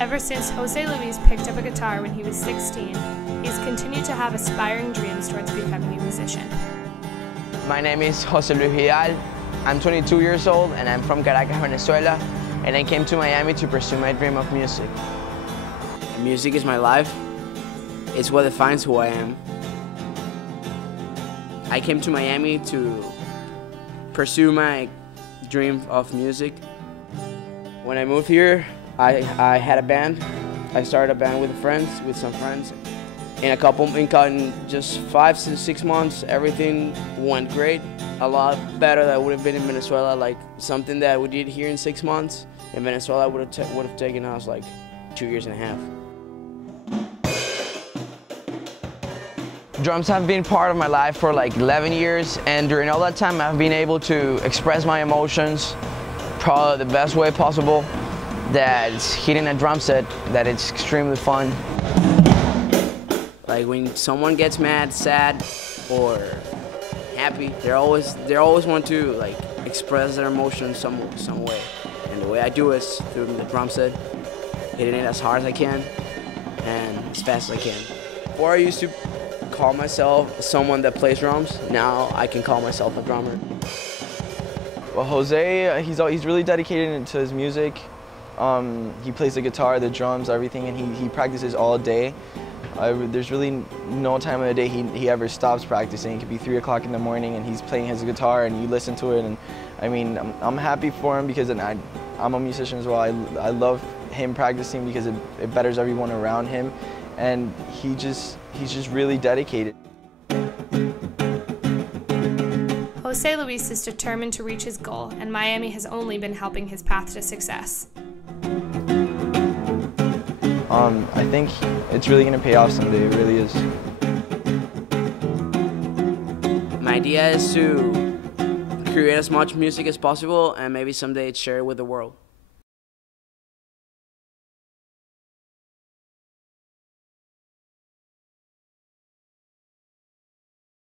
Ever since Jose Luis picked up a guitar when he was 16, he's continued to have aspiring dreams towards becoming a musician. My name is Jose Luis Vidal. I'm 22 years old and I'm from Caracas, Venezuela, and I came to Miami to pursue my dream of music. Music is my life. It's what defines who I am. I came to Miami to pursue my dream of music. When I moved here, I had a band. I started a band with some friends. In just 5 to 6 months, everything went great. A lot better than it would have been in Venezuela. Like something that we did here in 6 months, in Venezuela would have taken us like 2 years and a half. Drums have been part of my life for like 11 years, and during all that time I've been able to express my emotions probably the best way possible. That's hitting a drum set, that it's extremely fun. Like when someone gets mad, sad, or happy, they always want to like express their emotions some way. And the way I do is through the drum set, hitting it as hard as I can and as fast as I can. Before I used to call myself someone that plays drums. Now I can call myself a drummer. Well, Jose, he's really dedicated to his music. He plays the guitar, the drums, everything, and he practices all day. There's really no time of the day he ever stops practicing. It could be 3 o'clock in the morning and he's playing his guitar and you listen to it. And I mean, I'm happy for him because I'm a musician as well. I love him practicing because it betters everyone around him. And he's just really dedicated. Jose Luis is determined to reach his goal, and Miami has only been helping his path to success. I think it's really going to pay off someday, it really is. My idea is to create as much music as possible and maybe someday share it with the world.